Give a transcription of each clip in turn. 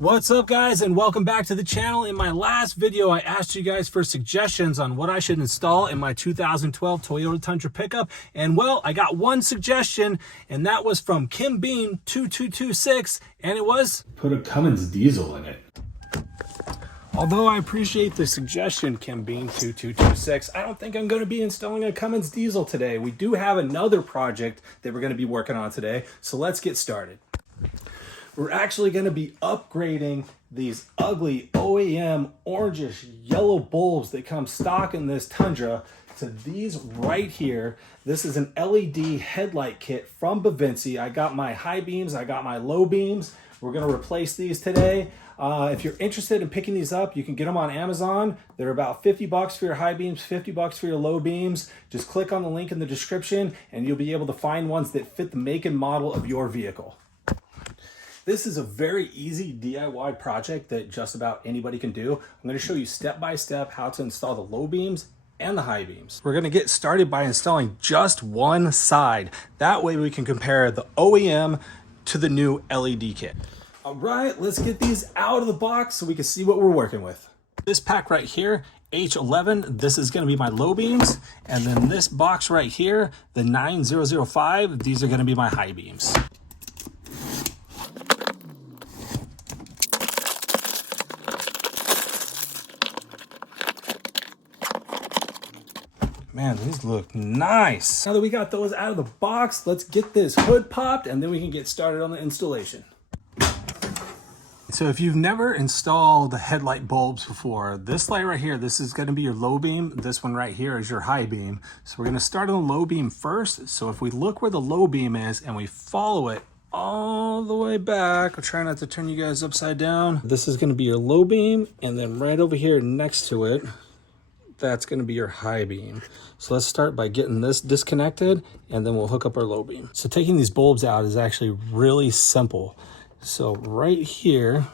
What's up, guys, and welcome back to the channel. In my last video, I asked you guys for suggestions on what I should install in my 2012 Toyota Tundra pickup. And well, I got one suggestion, and that was from Kim Bean 2226, and it was put a Cummins diesel in it. Although I appreciate the suggestion, Kim Bean 2226, I don't think I'm going to be installing a Cummins diesel today. We do have another project that we're going to be working on today, so let's get started. We're actually going to be upgrading these ugly OEM orangish yellow bulbs that come stock in this Tundra to these right here. This is an LED headlight kit from Bavinci. I got my high beams, I got my low beams. We're going to replace these today. If you're interested in picking these up, you can get them on Amazon. They're about 50 bucks for your high beams, 50 bucks for your low beams. Just click on the link in the description and you'll be able to find ones that fit the make and model of your vehicle. This is a very easy DIY project that just about anybody can do. I'm going to show you step by step how to install the low beams and the high beams. We're going to get started by installing just one side. That way we can compare the OEM to the new LED kit. All right, let's get these out of the box so we can see what we're working with. This pack right here, H11, this is going to be my low beams. And then this box right here, the 9005, these are going to be my high beams. Man, these look nice. Now that we got those out of the box, let's get this hood popped and then we can get started on the installation. So if you've never installed the headlight bulbs before, this light right here, this is going to be your low beam. This one right here is your high beam. So we're going to start on the low beam first. So if we look where the low beam is and we follow it all the way back, I'll try not to turn you guys upside down. This is going to be your low beam, and then right over here next to it, that's going to be your high beam. So let's start by getting this disconnected and then we'll hook up our low beam. So taking these bulbs out is actually really simple. So right here,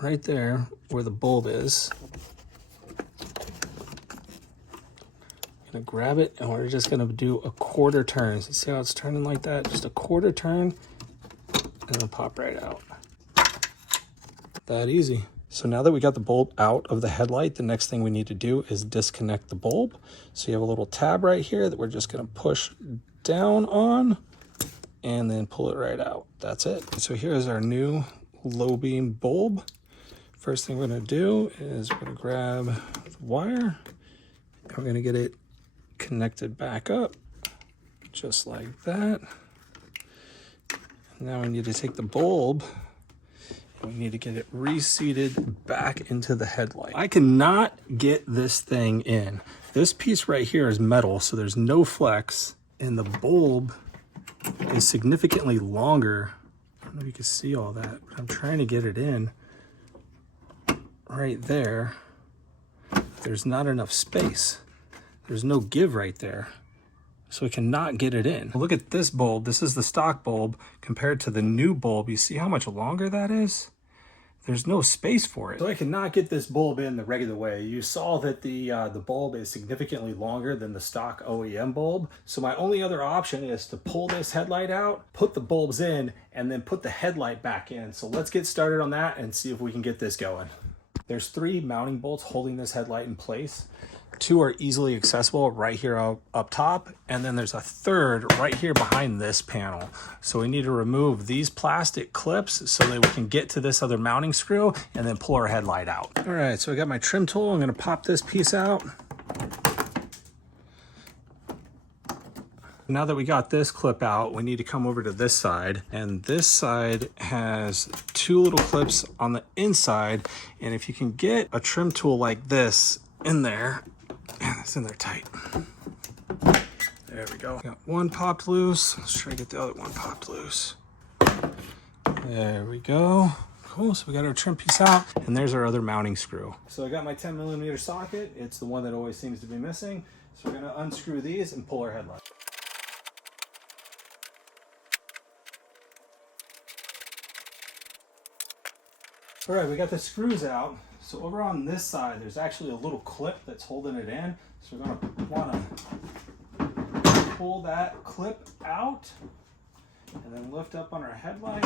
right there where the bulb is, I'm gonna grab it and we're just gonna do a quarter turn. So see how it's turning like that? Just a quarter turn and it'll pop right out. That easy. So now that we got the bulb out of the headlight, the next thing we need to do is disconnect the bulb. So you have a little tab right here that we're just gonna push down on and then pull it right out. That's it. So here's our new low beam bulb. First thing we're gonna do is we're gonna grab the wire and we're gonna get it connected back up, just like that. Now we need to take the bulb, we need to get it reseated back into the headlight. I cannot get this thing in. This piece right here is metal, so there's no flex, and the bulb is significantly longer. I don't know if you can see all that, but I'm trying to get it in right there. There's not enough space. There's no give right there. So we cannot get it in. Look at this bulb. This is the stock bulb compared to the new bulb. You see how much longer that is? There's no space for it. So I cannot get this bulb in the regular way. You saw that the bulb is significantly longer than the stock OEM bulb. So my only other option is to pull this headlight out, put the bulbs in, and then put the headlight back in. So let's get started on that and see if we can get this going. There's 3 mounting bolts holding this headlight in place. 2 are easily accessible right here up top, and then there's a third right here behind this panel. So we need to remove these plastic clips so that we can get to this other mounting screw and then pull our headlight out. All right, so I got my trim tool. I'm gonna pop this piece out. Now that we got this clip out, we need to come over to this side, and this side has 2 little clips on the inside, and if you can get a trim tool like this in there, man, it's in there tight. There we go. Got one popped loose. Let's try to get the other one popped loose. There we go. Cool, so we got our trim piece out, and there's our other mounting screw. So I got my 10mm socket. It's the one that always seems to be missing. So we're gonna unscrew these and pull our headlight. All right, we got the screws out. So over on this side, there's actually a little clip that's holding it in. So we're gonna wanna pull that clip out and then lift up on our headlight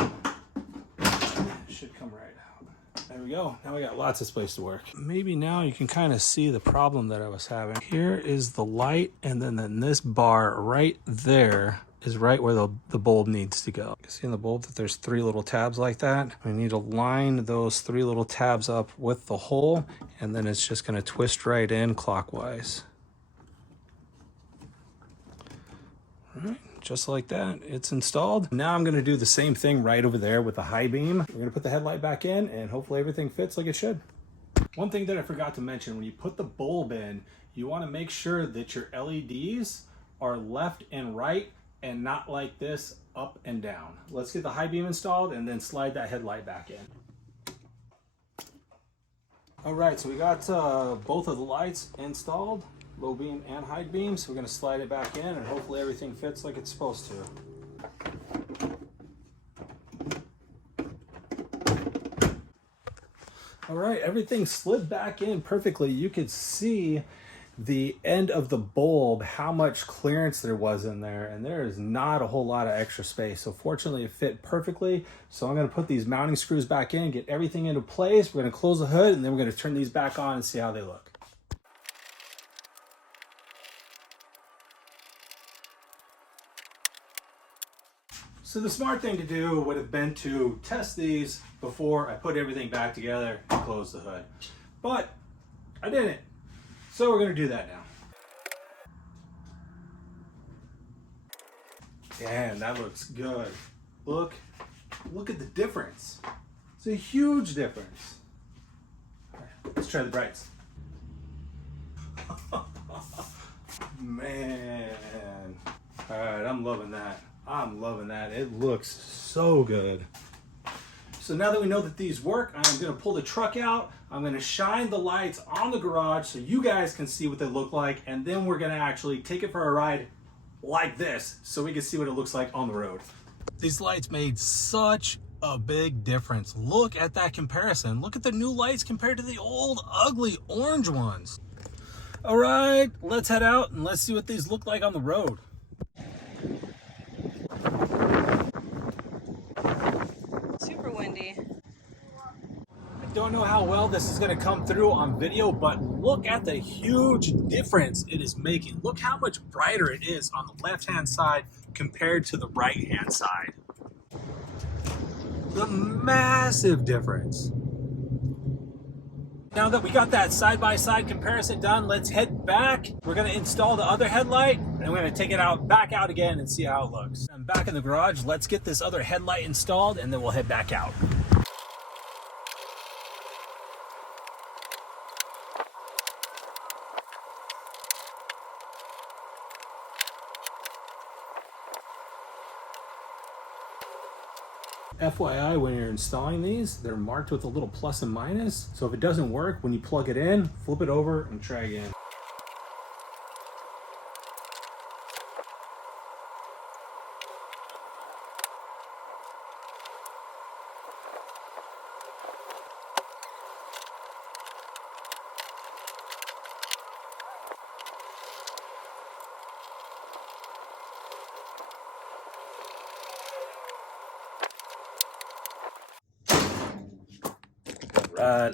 Should come right out. There we go. Now we got lots of space to work. Maybe now you can kind of see the problem that I was having. Here is the light, and then this bar right there is right where the bulb needs to go. You can see in the bulb that there's 3 little tabs like that. We need to line those 3 little tabs up with the hole, and then it's just going to twist right in clockwise. All right. Just like that, it's installed. Now I'm gonna do the same thing right over there with the high beam. We're gonna put the headlight back in and hopefully everything fits like it should. One thing that I forgot to mention, when you put the bulb in, you wanna make sure that your LEDs are left and right and not like this, up and down. Let's get the high beam installed and then slide that headlight back in. All right, so we got both of the lights installed. Low beam and high beam, so we're going to slide it back in and hopefully everything fits like it's supposed to. All right, everything slid back in perfectly. You could see the end of the bulb, how much clearance there was in there, and there is not a whole lot of extra space. So fortunately it fit perfectly. So I'm going to put these mounting screws back in, get everything into place. We're going to close the hood and then we're going to turn these back on and see how they look. So the smart thing to do would have been to test these before I put everything back together and close the hood. But I didn't. So we're going to do that now. Damn, that looks good. Look at the difference. It's a huge difference. All right, let's try the brights. Man. All right, I'm loving that. I'm loving that. It looks so good. So now that we know that these work, I'm going to pull the truck out. I'm going to shine the lights on the garage so you guys can see what they look like. And then we're going to actually take it for a ride like this so we can see what it looks like on the road. These lights made such a big difference. Look at that comparison. Look at the new lights compared to the old ugly orange ones. All right, let's head out and let's see what these look like on the road. Super windy. I don't know how well this is going to come through on video, but look at the huge difference it is making. Look how much brighter it is on the left-hand side compared to the right-hand side. The massive difference. Now that we got that side-by-side comparison done, let's head back. We're going to install the other headlight, and we're going to take it back out again and see how it looks. I'm back in the garage. Let's get this other headlight installed, and then we'll head back out. FYI, when you're installing these, they're marked with a little plus and minus. So if it doesn't work, when you plug it in, flip it over and try again.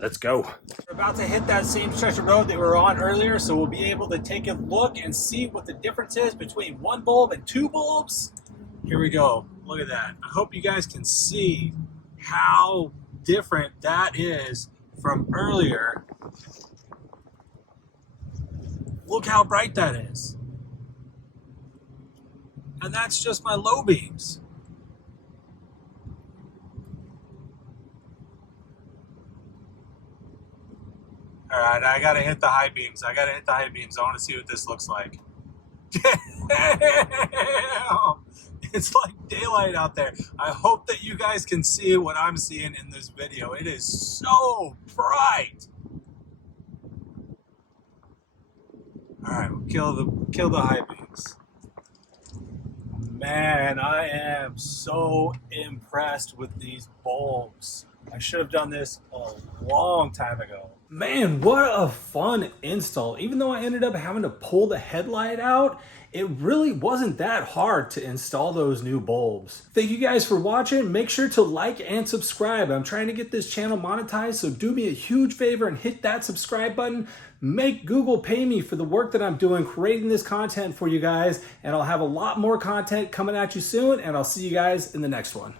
Let's go. We're about to hit that same stretch of road that we were on earlier, so we'll be able to take a look and see what the difference is between one bulb and two bulbs. Here we go. Look at that. I hope you guys can see how different that is from earlier. Look how bright that is. And that's just my low beams. All right, I gotta hit the high beams. I want to see what this looks like. Damn! It's like daylight out there. I hope that you guys can see what I'm seeing in this video. It is so bright. All right, we'll kill the high beams. Man, I am so impressed with these bulbs. I should have done this a long time ago. Man, what a fun install. Even though I ended up having to pull the headlight out, it really wasn't that hard to install those new bulbs. Thank you guys for watching. Make sure to like and subscribe. I'm trying to get this channel monetized, so do me a huge favor and hit that subscribe button. Make Google pay me for the work that I'm doing creating this content for you guys, and I'll have a lot more content coming at you soon, and I'll see you guys in the next one.